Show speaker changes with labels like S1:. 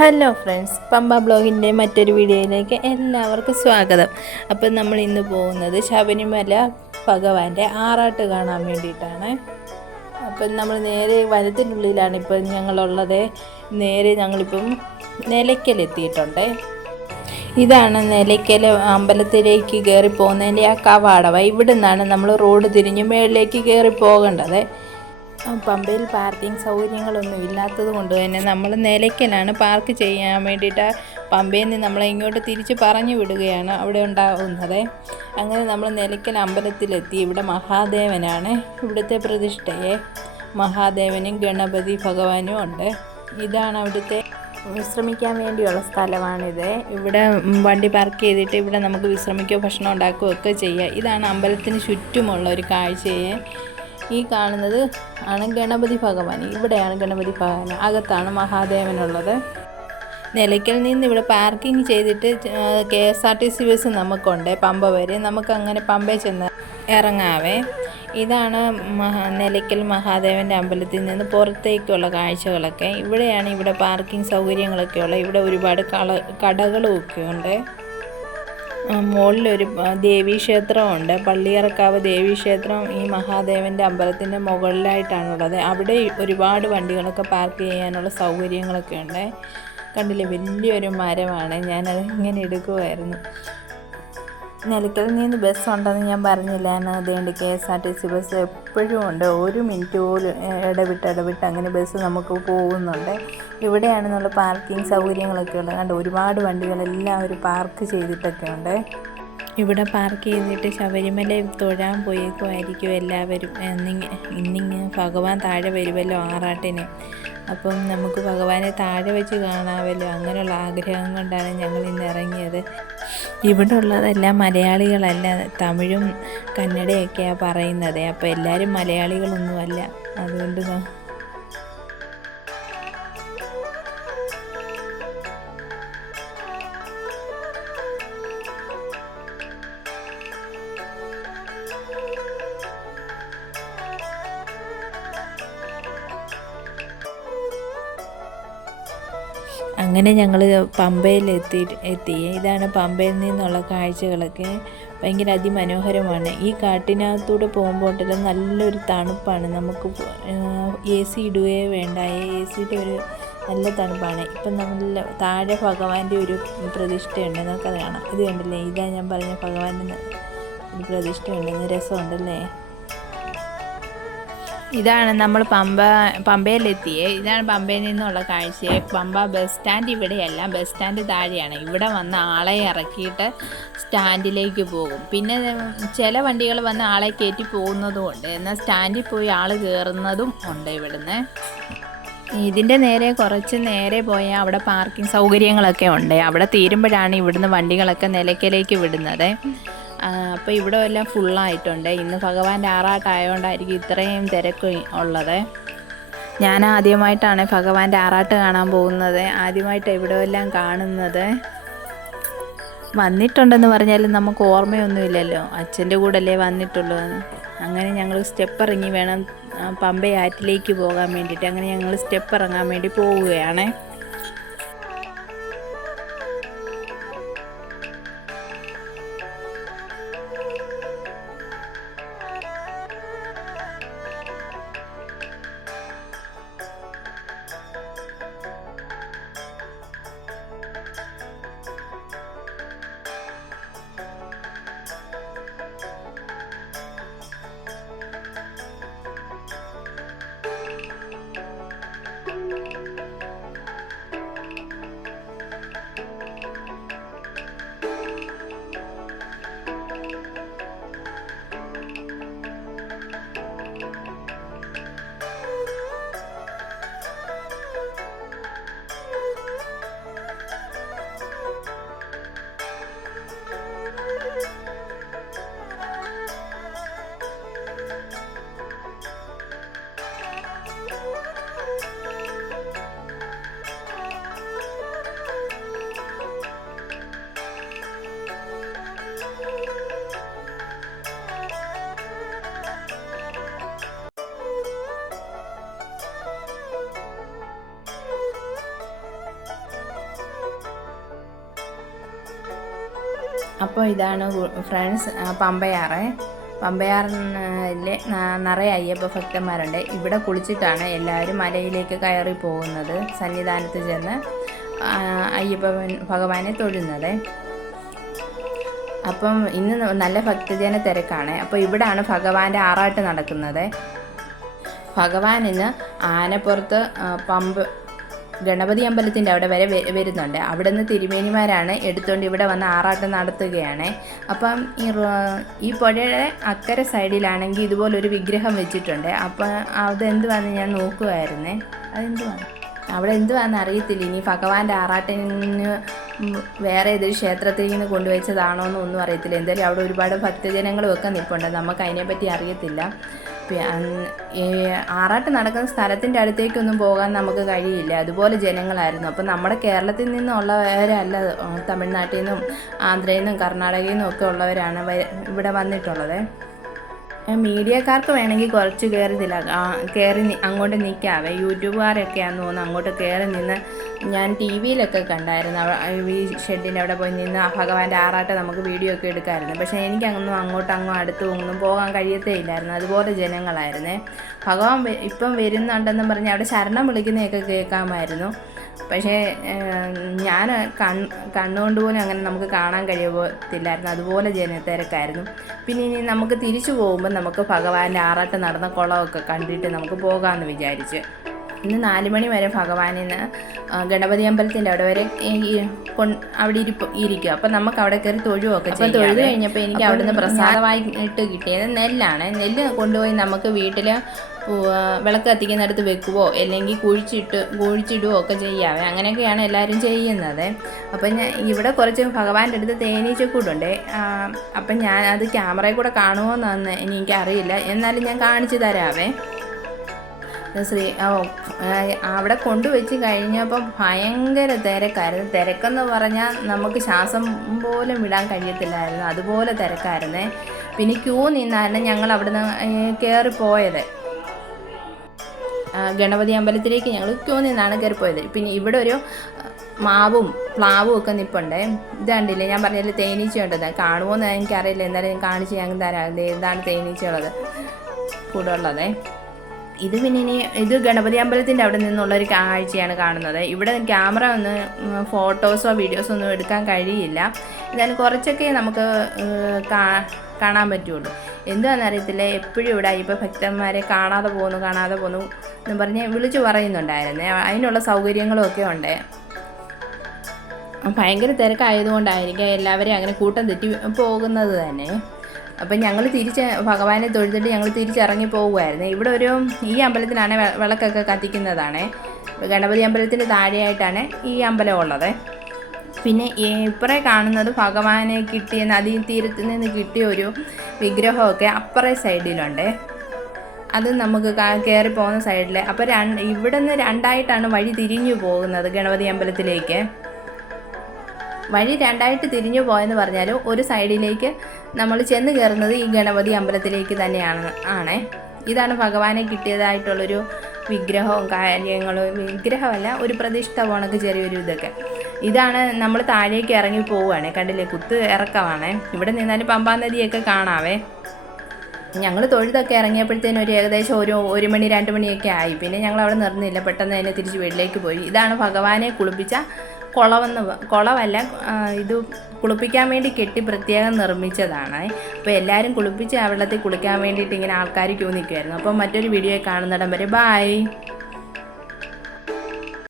S1: Hello friends Pamba ബ്ലോഗിന്റെ മറ്റൊരു വീഡിയോയിലേക്ക് എല്ലാവർക്കും സ്വാഗതം. അപ്പം നമ്മൾ ഇന്ന് പോകുന്നത് ശബരിമല ഭഗവാന്റെ ആറാട്ട് കാണാൻ വേണ്ടിയിട്ടാണ്. അപ്പം നമ്മൾ നേരെ വനത്തിനുള്ളിലാണ് ഇപ്പം ഞങ്ങളുള്ളത്. നേരെ ഞങ്ങളിപ്പം നിലയ്ക്കലെത്തിയിട്ടുണ്ട്. ഇതാണ് നിലയ്ക്കൽ അമ്പലത്തിലേക്ക് കയറി പോകുന്നതിന്റെ ആ കവാടവ ഇവിടെ നിന്നാണ് നമ്മൾ റോഡ് തിരിഞ്ഞ് മേളിലേക്ക് കയറി പോകേണ്ടത് പമ്പയിൽ പാർക്കിംഗ് സൗകര്യങ്ങളൊന്നും ഇല്ലാത്തത് കൊണ്ട് തന്നെ നമ്മൾ നിലയ്ക്കലാണ് പാർക്ക് ചെയ്യാൻ വേണ്ടിയിട്ട് പമ്പയിൽ നിന്ന് നമ്മളെ ഇങ്ങോട്ട് തിരിച്ച് പറഞ്ഞു വിടുകയാണ് അവിടെ ഉണ്ടാകുന്നത് അങ്ങനെ നമ്മൾ നിലയ്ക്കൽ അമ്പലത്തിലെത്തി. ഇവിടെ മഹാദേവനാണ്. ഇവിടുത്തെ പ്രതിഷ്ഠയെ മഹാദേവനും ഗണപതി ഭഗവാനും ഉണ്ട്. ഇതാണ് അവിടുത്തെ വിശ്രമിക്കാൻ വേണ്ടിയുള്ള സ്ഥലമാണിത്. ഇവിടെ വണ്ടി പാർക്ക് ചെയ്തിട്ട് ഇവിടെ നമുക്ക് വിശ്രമിക്കുകയോ ഭക്ഷണം ഉണ്ടാക്കുകയോ ഒക്കെ ചെയ്യാം. ഇതാണ് അമ്പലത്തിന് ചുറ്റുമുള്ള ഒരു കാഴ്ചയെ ഈ കാണുന്നത് ആണ് ഗണപതി ഭഗവാൻ. ഇവിടെയാണ് ഗണപതി ഭഗവാൻ. അകത്താണ് മഹാദേവനുള്ളത്. നിലയ്ക്കൽ നിന്ന് ഇവിടെ പാർക്കിംഗ് ചെയ്തിട്ട് K S R T C bus നമുക്കുണ്ട്. പമ്പ വരെ. നമുക്ക് അങ്ങനെ പമ്പയിൽ ചെന്ന് ഇറങ്ങാവേ. ഇതാണ് മഹാ നിലയ്ക്കൽ മഹാദേവന്റെ അമ്പലത്തിൽ നിന്ന് പുറത്തേക്കുള്ള കാഴ്ചകളൊക്കെ. ഇവിടെയാണ് ഇവിടെ പാർക്കിംഗ് സൗകര്യങ്ങളൊക്കെ ഉള്ളത്. ഇവിടെ ഒരുപാട് കള കടകളും ഒക്കെ ഉണ്ട്. മുകളിലൊരു ദേവീക്ഷേത്രമുണ്ട്. പള്ളിയറക്കാവ് ദേവീക്ഷേത്രം ഈ മഹാദേവന്റെ അമ്പലത്തിന്റെ മുകളിലായിട്ടാണുള്ളത്. അവിടെ ഒരുപാട് വണ്ടികളൊക്കെ പാർക്ക് ചെയ്യാനുള്ള സൗകര്യങ്ങളൊക്കെ ഉണ്ട്. കണ്ടില്ലേ? വലിയൊരു മരമാണ്. ഞാനത് ഇങ്ങനെ എടുക്കുമായിരുന്നു നിലയ്ക്കലിൽ നിന്ന് ബസ് ഉണ്ടെന്ന് ഞാൻ പറഞ്ഞില്ലായിരുന്നു അതുകൊണ്ട് K S R T C bus എപ്പോഴും ഉണ്ട്. ഒരു മിനിറ്റ് പോലും ഇടവിട്ട് ഇടവിട്ട് അങ്ങനെ ബസ് നമുക്ക് പോകുന്നുണ്ട്. ഇവിടെയാണെന്നുള്ള പാർക്കിംഗ് സൗകര്യങ്ങളൊക്കെ ഉള്ളത്. കണ്ട് ഒരുപാട് വണ്ടികളെല്ലാം അവർ പാർക്ക് ചെയ്തിട്ടൊക്കെ ഉണ്ട്. ഇവിടെ പാർക്ക് ചെയ്തിട്ട് ശബരിമല തൊഴാൻ പോയേക്കുമായിരിക്കും എല്ലാവരും. എന്നിങ്ങ ഇന്നിങ് ഭഗവാൻ താഴെ വരുമല്ലോ ആറാട്ടിന്. അപ്പം നമുക്ക് ഭഗവാനെ താഴെ വെച്ച് കാണാമല്ലോ അങ്ങനെയുള്ള ആഗ്രഹം കൊണ്ടാണ് ഞങ്ങൾ ഇന്ന് ഇറങ്ങിയത്. ഇവിടെ ഉള്ളതെല്ലാം മലയാളികളല്ല. തമിഴും കന്നഡയൊക്കെയാണ് പറയുന്നത്. അപ്പോൾ എല്ലാവരും മലയാളികളൊന്നുമല്ല. അതുകൊണ്ട് അങ്ങനെ ഞങ്ങൾ പമ്പയിൽ എത്തി. എത്തി ഇതാണ് പമ്പയിൽ നിന്നുള്ള കാഴ്ചകളൊക്കെ ഭയങ്കര അതിമനോഹരമാണ്. ഈ കാട്ടിനകത്തൂടെ പോകുമ്പോഴെല്ലാം നല്ലൊരു തണുപ്പാണ്. നമുക്ക് എ സി ഇടുകയോ വേണ്ട. എ സിയുടെ ഒരു നല്ല തണുപ്പാണ്. ഇപ്പം നല്ല താഴെ ഭഗവാന്റെ ഒരു പ്രതിഷ്ഠയുണ്ട്. നമുക്കത് കാണാം. ഇത് കണ്ടില്ലേ? ഇതാ ഞാൻ പറഞ്ഞ ഭഗവാന്റെ ഒരു പ്രതിഷ്ഠയുണ്ട്. രസമുണ്ടല്ലേ? ഇതാണ് നമ്മൾ പമ്പ പമ്പയിലെത്തിയേ. ഇതാണ് പമ്പയിൽ നിന്നുള്ള കാഴ്ചയെ. പമ്പ ബസ് സ്റ്റാൻഡ് ഇവിടെയല്ല. ബസ് സ്റ്റാൻഡ് താഴെയാണ്. ഇവിടെ വന്ന് ആളെ ഇറക്കിയിട്ട് സ്റ്റാൻഡിലേക്ക് പോകും. പിന്നെ ചില വണ്ടികൾ വന്ന് ആളെ കയറ്റി പോകുന്നതും ഉണ്ട് എന്നാൽ സ്റ്റാൻഡിൽ പോയി ആൾ കയറുന്നതും ഉണ്ട് ഇവിടുന്ന്. ഇതിന്റെ നേരെ കുറച്ച് നേരെ പോയാൽ അവിടെ പാർക്കിംഗ് സൗകര്യങ്ങളൊക്കെ ഉണ്ട്. അവിടെ തീരുമ്പോഴാണ് ഇവിടുന്ന് വണ്ടികളൊക്കെ നിലയ്ക്കലേക്ക് വിടുന്നത്. അപ്പോൾ ഇവിടെ എല്ലാം ഫുള്ളായിട്ടുണ്ട് ഇന്ന് ഭഗവാന്റെ ആറാട്ടായതുകൊണ്ടായിരിക്കും ഇത്രയും തിരക്ക് ഉള്ളത്. ഞാൻ ആദ്യമായിട്ടാണ് ഭഗവാന്റെ ആറാട്ട് കാണാൻ പോകുന്നത്. ആദ്യമായിട്ട് ഇവിടെ എല്ലാം കാണുന്നത്. വന്നിട്ടുണ്ടെന്ന് പറഞ്ഞാലും നമുക്ക് ഓർമ്മയൊന്നുമില്ലല്ലോ. അച്ഛന്റെ കൂടല്ലേ വന്നിട്ടുള്ളൂ അങ്ങനെ ഞങ്ങൾ സ്റ്റെപ്പ് ഇറങ്ങി വേണം പമ്പയാറ്റിലേക്ക് പോകാൻ വേണ്ടിയിട്ട്. അങ്ങനെ ഞങ്ങൾ സ്റ്റെപ്പ് ഇറങ്ങാൻ വേണ്ടി പോവുകയാണ്. അപ്പോൾ ഇതാണ് ഫ്രണ്ട്സ് പമ്പയാറ്. പമ്പയാറിലെ നിറയെ അയ്യപ്പ ഭക്തന്മാരുണ്ട്. ഇവിടെ കുളിച്ചിട്ടാണ് എല്ലാവരും മലയിലേക്ക് കയറി പോകുന്നത് സന്നിധാനത്ത് ചെന്ന് അയ്യപ്പ ഭഗവാനെ തൊഴുന്നത്. അപ്പം ഇന്ന് നല്ല ഭക്തജന തിരക്കാണ്. അപ്പോൾ ഇവിടാണ് ഭഗവാന്റെ ആറാട്ട് നടക്കുന്നത്. ഭഗവാൻ ഇന്ന് ആനപ്പുറത്ത് പമ്പ് ഗണപതി അമ്പലത്തിന്റെ അവിടെ വരെ വരുന്നുണ്ട്. അവിടെ നിന്ന് തിരുമേനിമാരാണ് എടുത്തുകൊണ്ട് ഇവിടെ വന്ന് ആറാട്ടം നടത്തുകയാണ്. അപ്പം ഈ ഈ പുഴയുടെ അക്കരെ സൈഡിലാണെങ്കിൽ ഇതുപോലൊരു വിഗ്രഹം വെച്ചിട്ടുണ്ട്. അപ്പം അതെന്തുവാന്ന് ഞാൻ നോക്കുമായിരുന്നേ അതെന്തുവാണ്? അവിടെ എന്തുവാന്ന് അറിയത്തില്ല. ഇനി ഭഗവാന്റെ ആറാട്ടിന് വേറെ ഏതൊരു ക്ഷേത്രത്തിൽ നിന്ന് കൊണ്ടുവച്ചതാണോ എന്നൊന്നും അറിയത്തില്ല. എന്തായാലും അവിടെ ഒരുപാട് ഭക്തജനങ്ങളും ഒക്കെ നിൽപ്പുണ്ട് നമുക്ക് അതിനെപ്പറ്റി അറിയത്തില്ല. ആറാട്ട് നടക്കുന്ന സ്ഥലത്തിന്റെ അടുത്തേക്കൊന്നും പോകാൻ നമുക്ക് കഴിയില്ല. അതുപോലെ ജനങ്ങളായിരുന്നു. അപ്പം നമ്മുടെ കേരളത്തിൽ നിന്നുള്ളവരല്ല തമിഴ്നാട്ടിൽ നിന്നും ആന്ധ്രയിൽ നിന്നും കർണാടകയിൽ നിന്നും ഒക്കെ ഉള്ളവരാണ് ഇവിടെ വന്നിട്ടുള്ളത്. മീഡിയക്കാർക്ക് വേണമെങ്കിൽ കുറച്ച് കയറി കയറി അങ്ങോട്ട് നിൽക്കാവേ യൂട്യൂബുകാരൊക്കെയാണെന്ന് തോന്നുന്നു അങ്ങോട്ട് കയറി നിന്ന് ഞാൻ ടി വിയിലൊക്കെ കണ്ടായിരുന്നു. ഈ ഷെഡിന്റെ അവിടെ പോയി നിന്ന് ഭഗവാന്റെ ആറാട്ട് നമുക്ക് വീഡിയോ ഒക്കെ എടുക്കാമായിരുന്നു പക്ഷേ എനിക്കങ്ങൊന്നും അങ്ങോട്ടും അങ്ങോ അടുത്ത് ഒന്നും പോകാൻ കഴിയത്തേ ഇല്ലായിരുന്നു. അതുപോലെ ജനങ്ങളായിരുന്നേ. ഭഗവാൻ ഇപ്പം വരുന്നുണ്ടെന്ന് പറഞ്ഞ് അവിടെ ശരണം വിളിക്കുന്നതൊക്കെ കേൾക്കാമായിരുന്നു. പക്ഷേ ഞാൻ കൺ കണ്ണുകൊണ്ട് പോലും അങ്ങനെ നമുക്ക് കാണാൻ കഴിയത്തില്ലായിരുന്നു. അതുപോലെ ജനത്തിരക്കായിരുന്നു. പിന്നെ ഇനി നമുക്ക് തിരിച്ചു പോകുമ്പോൾ നമുക്ക് ഭഗവാന്റെ ആറാട്ട് നടന്ന കുളമൊക്കെ കണ്ടിട്ട് നമുക്ക് പോകാമെന്ന് വിചാരിച്ച്. ഇന്ന് നാല് മണി വരെ ഭഗവാനിന്ന് ഗണപതി അമ്പലത്തിന്റെ അവിടെ വരെ അവിടെ ഇരിപ്പ് ഇരിക്കും. അപ്പം നമുക്ക് അവിടെ കയറി തൊഴുവൊക്കെ ചെയ്യാം തൊഴുത് കഴിഞ്ഞപ്പോൾ എനിക്ക് അവിടെ നിന്ന് പ്രസാദമായിട്ട് കിട്ടിയത് നെല്ലാണ്. നെല്ല് കൊണ്ടുപോയി നമുക്ക് വീട്ടിൽ വിളക്ക് കത്തിക്കുന്നിടത്ത് വെക്കുവോ? അല്ലെങ്കിൽ കുഴിച്ചിട്ട് കുഴിച്ചിടുവോ ഒക്കെ ചെയ്യാവേ. അങ്ങനെയൊക്കെയാണ് എല്ലാവരും ചെയ്യുന്നത്. അപ്പം ഞാൻ ഇവിടെ കുറച്ച് ഭഗവാന്റെ അടുത്ത് തേനീച്ചക്കൂടുണ്ട് അപ്പം ഞാൻ അത് ക്യാമറയിൽ കൂടെ കാണുമോ എന്നൊന്ന് എനിക്കറിയില്ല. എന്നാലും ഞാൻ കാണിച്ചു തരാവേ. ശ്രീ അവിടെ കൊണ്ടുവച്ച് കഴിഞ്ഞപ്പോൾ ഭയങ്കര തിരക്കായിരുന്നു. തിരക്കെന്ന് പറഞ്ഞാൽ നമുക്ക് ശ്വാസം പോലും വിടാൻ കഴിയത്തില്ലായിരുന്നു. അതുപോലെ തിരക്കായിരുന്നേ. പിന്നെ ക്യൂ നിന്നായിരുന്നു ഞങ്ങൾ അവിടുന്ന് കയറിപ്പോയത് പോയത്. ഗണപതി അമ്പലത്തിലേക്ക് ഞങ്ങൾ ക്യൂ നിന്നാണ് കയറിപ്പോയത് പിന്നെ ഇവിടെ ഒരു മാവും പ്ലാവും ഒക്കെ നിൽപ്പുണ്ട് ഇത് കണ്ടില്ലേ ഞാൻ പറഞ്ഞില്ല തേനീച്ച ഉണ്ടെന്ന്. കാണുമോ എന്ന് എനിക്കറിയില്ല. എന്തായാലും കാണിച്ച് ഞങ്ങൾ തരാം. ഇതാണ് തേനീച്ചയുള്ളത്. കൂടെ ഉള്ളതേ. ഇത് പിന്നെ ഇത് ഗണപതി അമ്പലത്തിന്റെ അവിടെ നിന്നുള്ള ഒരു കാഴ്ചയാണ് കാണുന്നത്. ഇവിടെ ക്യാമറ ഒന്ന് ഫോട്ടോസോ വീഡിയോസോ ഒന്നും എടുക്കാൻ കഴിയില്ല. എന്നാലും കുറച്ചൊക്കെ നമുക്ക് കാണാൻ പറ്റുള്ളൂ. എന്താണെന്ന് അറിയത്തില്ല എപ്പോഴും ഇവിടെ അയ്യപ്പ ഭക്തന്മാരെ കാണാതെ പോകുന്നു കാണാതെ പോകുന്നു എന്ന് പറഞ്ഞ് വിളിച്ചു പറയുന്നുണ്ടായിരുന്നു. അതിനുള്ള സൗകര്യങ്ങളും ഒക്കെ ഉണ്ട്. ഭയങ്കര തിരക്കായതുകൊണ്ടായിരിക്കും എല്ലാവരെയും അങ്ങനെ കൂട്ടം തെറ്റി പോകുന്നത് തന്നെ. അപ്പം ഞങ്ങൾ തിരിച്ച് ഭഗവാനെ തൊഴുതിട്ട് ഞങ്ങൾ തിരിച്ചിറങ്ങി പോകുമായിരുന്നു ഇവിടെ ഒരു ഈ അമ്പലത്തിലാണ് വിളക്കൊക്കെ കത്തിക്കുന്നതാണേ. ഗണപതി അമ്പലത്തിന്റെ താഴെയായിട്ടാണ് ഈ അമ്പലം ഉള്ളത്. പിന്നെ ഇപ്പറേ കാണുന്നത് ഭഗവാനെ കിട്ടിയ നദീ തീരത്ത് നിന്ന് കിട്ടിയ ഒരു വിഗ്രഹമൊക്കെ അപ്പറേ സൈഡിലുണ്ട്. അത് നമുക്ക് കയറി പോകുന്ന സൈഡിൽ അപ്പോൾ രണ്ട് ഇവിടെ നിന്ന് രണ്ടായിട്ടാണ് വഴി തിരിഞ്ഞു പോകുന്നത് ഗണപതി അമ്പലത്തിലേക്ക്. വഴി രണ്ടായിട്ട് തിരിഞ്ഞു പോയെന്ന് പറഞ്ഞാലും ഒരു സൈഡിലേക്ക് നമ്മൾ ചെന്ന് കയറുന്നത് ഈ ഗണപതി അമ്പലത്തിലേക്ക് തന്നെയാണ് ആണേ. ഇതാണ് ഭഗവാനെ കിട്ടിയതായിട്ടുള്ളൊരു വിഗ്രഹവും കാര്യങ്ങളും വിഗ്രഹമല്ല ഒരു പ്രതിഷ്ഠ പോണക്ക് ചെറിയൊരു ഇതൊക്കെ. ഇതാണ് നമ്മൾ താഴേക്ക് ഇറങ്ങി പോവുകയാണ് കണ്ടില്ലേ? കുത്ത് ഇറക്കമാണ്. ഇവിടെ നിന്നാലും പമ്പാ നദിയൊക്കെ കാണാവേ. ഞങ്ങൾ തൊഴുതൊക്കെ ഇറങ്ങിയപ്പോഴത്തേനും ഒരു ഏകദേശം ഒരു ഒരു മണി രണ്ട് മണിയൊക്കെ ആയി. പിന്നെ ഞങ്ങൾ അവിടെ നിർന്നില്ല പെട്ടെന്ന് തന്നെ തിരിച്ച് വീട്ടിലേക്ക് പോയി. ഇതാണ് ഭഗവാനെ കുളിപ്പിച്ച കുളമെന്ന് കുളമല്ല ഇത് കുളിപ്പിക്കാൻ വേണ്ടി കെട്ടി പ്രത്യേകം നിർമ്മിച്ചതാണ്. അപ്പോൾ എല്ലാവരും കുളിപ്പിച്ച് ആ വെള്ളത്തിൽ കുളിക്കാൻ വേണ്ടിയിട്ട് ഇങ്ങനെ ആൾക്കാർ ക്യൂ നിൽക്കുമായിരുന്നു അപ്പോൾ മറ്റൊരു വീഡിയോ കാണുന്നിടം വരെ ബായ്